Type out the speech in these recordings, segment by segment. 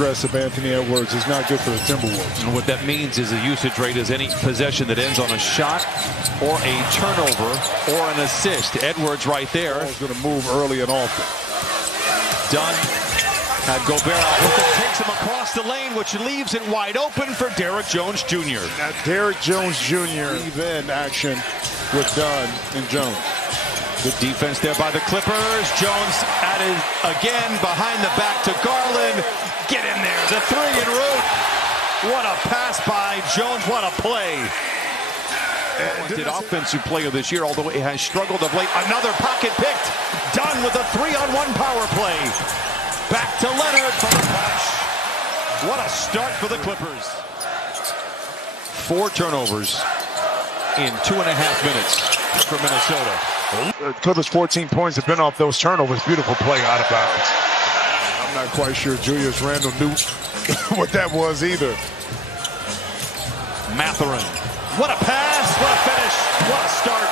aggressive Anthony Edwards is not good for the Timberwolves. And what that means is the usage rate is any possession that ends on a shot or a turnover or an assist. Edwards right there. He's going to move early and often. Dunn had Gobert out with him, takes him across the lane, which leaves it wide open for Derrick Jones Jr. Now Derrick Jones Jr. even action with Dunn and Jones. Good defense there by the Clippers. Jones at it again, behind the back to Garland. Get in there, the three en route. What a pass by Jones, what a play. Did offensive player this year, although it has struggled of late. Another pocket picked. Done with a 3-on-1 power play. Back to Leonard for the punch. What a start for the Clippers. 4 turnovers in 2.5 minutes for Minnesota. Clippers 14 points have been off those turnovers. Beautiful play out of bounds. I'm not quite sure Julius Randle knew what that was either. Mathurin. What a pass, what a finish, what a start.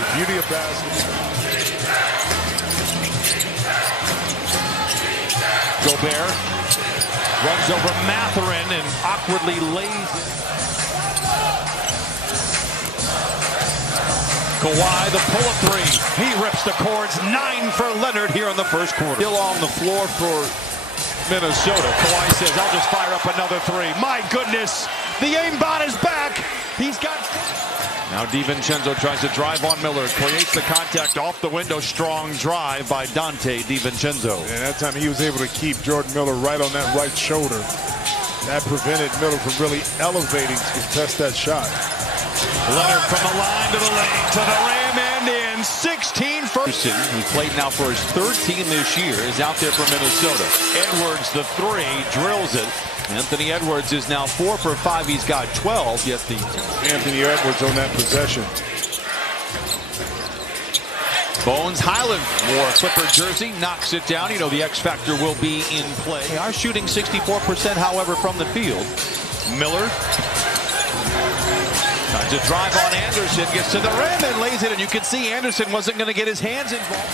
The beauty of basketball. Gobert runs over Mathurin and awkwardly lays. Kawhi, the pull-up three. He rips the cords. 9 for Leonard here in the first quarter. Still on the floor for Minnesota. Kawhi says, I'll just fire up another 3. My goodness, the aimbot is back. He's got... Now DiVincenzo tries to drive on Miller. Creates the contact off the window. Strong drive by Dante DiVincenzo. And that time he was able to keep Jordan Miller right on that right shoulder. That prevented Miller from really elevating to contest that shot. Leonard from the line to the lane, to the rim and in. 16 for... He played now for his 3rd team this year, is out there for Minnesota. Edwards, the 3, drills it. Anthony Edwards is now 4 for 5. He's got 12, yet the... Anthony Edwards on that possession. Bones Highland wore a Clipper jersey, knocks it down. You know the X factor will be in play. They are shooting 64%, however, from the field. Miller tries to drive on Anderson, gets to the rim and lays it, and you can see Anderson wasn't going to get his hands involved.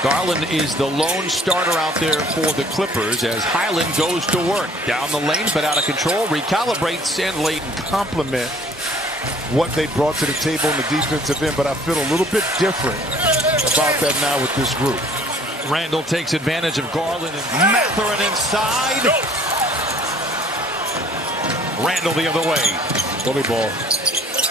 Garland is the lone starter out there for the Clippers as Highland goes to work. Down the lane, but out of control, recalibrates, and Layton. Compliment what they brought to the table on the defensive end, but I feel a little bit different about that now with this group. Randle takes advantage of Garland and Mathurin inside. Randle the other way. Bully ball.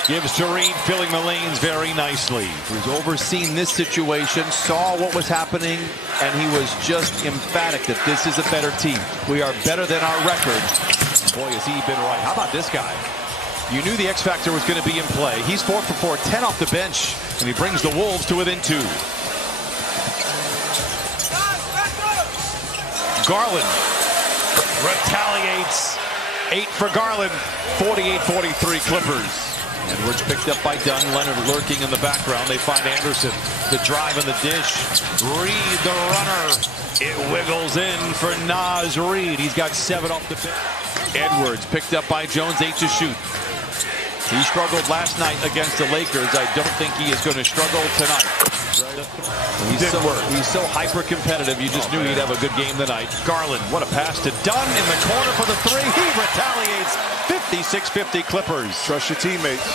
Gives to Reed, filling the lanes very nicely. He's overseen this situation, saw what was happening, and he was just emphatic that this is a better team. We are better than our record. Boy, has he been right. How about this guy? You knew the X factor was going to be in play. He's 4 for 4, 10 off the bench, and he brings the Wolves to within 2. Garland retaliates. 8 for Garland. 48-43 Clippers. Edwards picked up by Dunn. Leonard lurking in the background. They find Anderson. The drive and the dish. Reed, the runner. It wiggles in for Naz Reed. He's got 7 off the bench. Edwards picked up by Jones. 8 to shoot. He struggled last night against the Lakers. I don't think he is going to struggle tonight. He's so hyper-competitive. You just knew he'd have a good game tonight. Garland, what a pass to Dunn in the corner for the 3. He retaliates. 56-50 Clippers. Trust your teammates.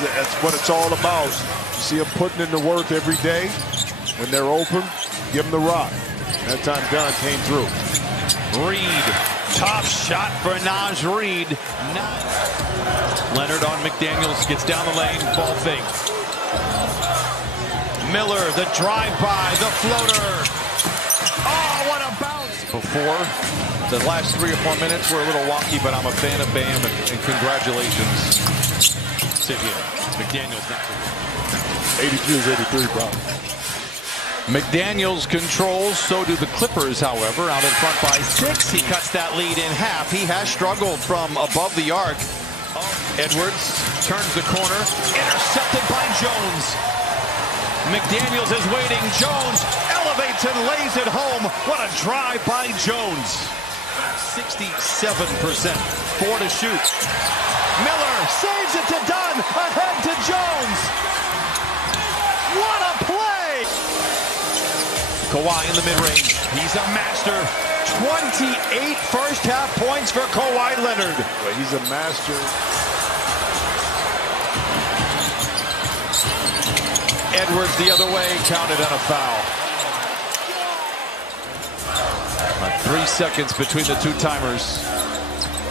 That's what it's all about. You see them putting in the work every day. When they're open, give them the rock. That time Dunn came through. Reed, top shot for Naz Reed. Leonard on McDaniels, gets down the lane, ball fake. Miller, the drive-by, the floater. Oh, what a bounce. Before, the last 3 or 4 minutes were a little wonky, but I'm a fan of Bam, and congratulations. Sit here. McDaniels not 82 is 83, bro. McDaniels controls, so do the Clippers, however, out in front by 6. He cuts that lead in half. He has struggled from above the arc. Edwards turns the corner, intercepted by Jones. McDaniels is waiting. Jones elevates and lays it home. What a drive by Jones. 67%. 4 to shoot. Miller saves it to Dunn. Ahead to Jones. What a play! Kawhi in the mid-range. He's a master. 28 first-half points for Kawhi Leonard. Well, he's a master. Edwards the other way, counted on a foul. 3 seconds between the two timers.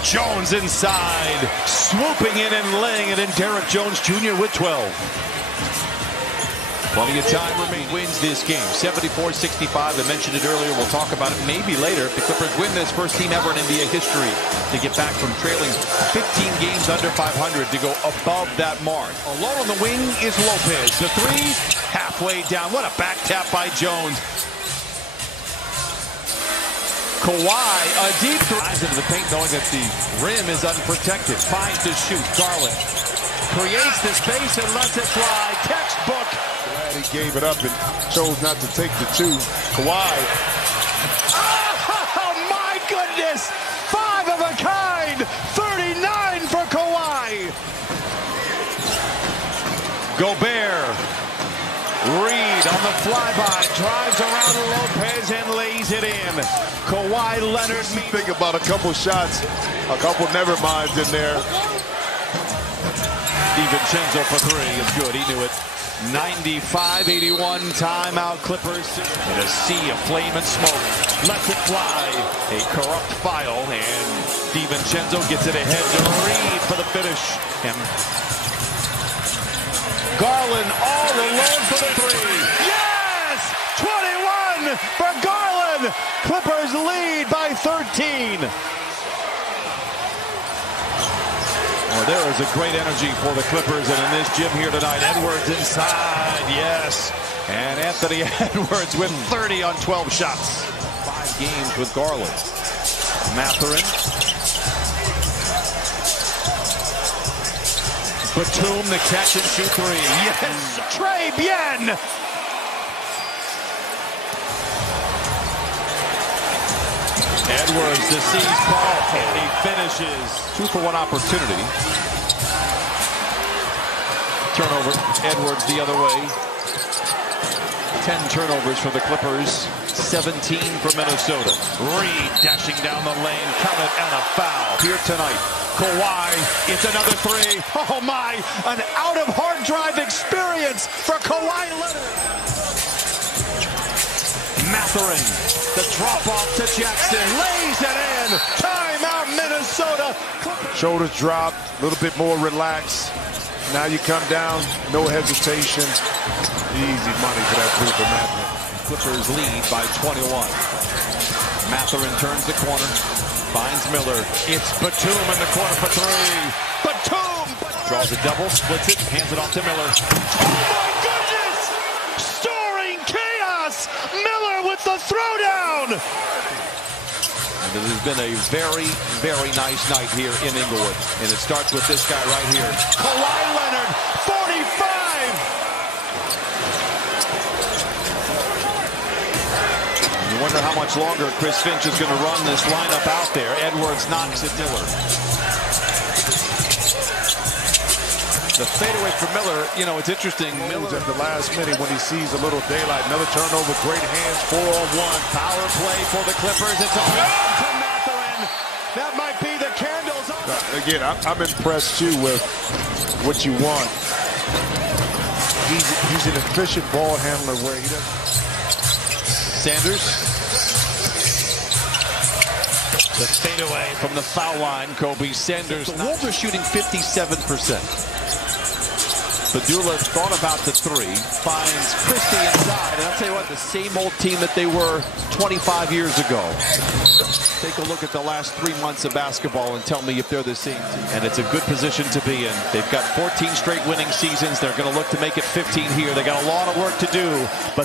Jones inside, swooping in and laying it in. Derrick Jones Jr. with 12. Plenty of time remaining. Wins this game, 74-65. I mentioned it earlier. We'll talk about it maybe later. If the Clippers win this, first team ever in NBA history to get back from trailing 15 games under 500 to go above that mark. Alone on the wing is Lopez. The three, halfway down. What a back tap by Jones. Kawhi, a deep drive into the paint, knowing that the rim is unprotected. Finds to shoot. Garland creates the space and lets it fly. Textbook. Glad he gave it up and chose not to take the two. Kawhi. Oh, my goodness. 5 of a kind. 39 for Kawhi. Gobert. Reed on the flyby, drives around Lopez and lays it in. Kawhi Leonard. Think about a couple shots, a couple never minds in there. DiVincenzo for 3 is good. He knew it. 95-81 timeout Clippers. In a sea of flame and smoke. Lets it fly. A corrupt foul, and DiVincenzo gets it ahead to Reed for the finish. And Garland all alone for the 3. Yes! 21 for Garland. Clippers lead by 13. Well, there is a great energy for the Clippers, and in this gym here tonight, Edwards inside, yes. And Anthony Edwards with 30 on 12 shots. 5 games with Garland. Mathurin. Batum, the catch and shoot 3. Yes! Trey Bien! Edwards to seize ball, and he finishes. 2-for-1 opportunity. Turnover. Edwards the other way. 10 turnovers for the Clippers. 17 for Minnesota. Reed dashing down the lane. Counted and a foul here tonight. Kawhi, it's another 3. Oh my, an out-of-hard drive experience for Kawhi Leonard. Mathurin, the drop-off to Jackson, lays it in. Timeout, Minnesota. Shoulders drop, a little bit more relaxed. Now you come down, no hesitation. Easy money for that 3 for Mathurin. Clippers lead by 21. Mathurin turns the corner. Finds Miller. It's Batum in the corner for 3. Batum! Draws a double, splits it, hands it off to Miller. Oh my goodness! Storing chaos! Miller with the throwdown! And it has been a very, very nice night here in Inglewood. And it starts with this guy right here. Kawhi Leonard, 45! You wonder how much longer Chris Finch is going to run this lineup out there. Edwards knocks it Miller. The fadeaway for Miller, you know, it's interesting. Miller at the last minute when he sees a little daylight. Another turnover, great hands, 4-on-1. Power play for the Clippers. It's all to Mathurin. That might be the candles on. Again, I'm impressed too with what you want. He's an efficient ball handler where he doesn't. Sanders. The fadeaway from the foul line, Kobe Sanders. The Wolves are shooting 57%. Padula thought about the 3, finds Christie inside, and I'll tell you what, the same old team that they were 25 years ago. Take a look at the last 3 months of basketball and tell me if they're the same team. And it's a good position to be in. They've got 14 straight winning seasons. They're going to look to make it 15 here. They got a lot of work to do, but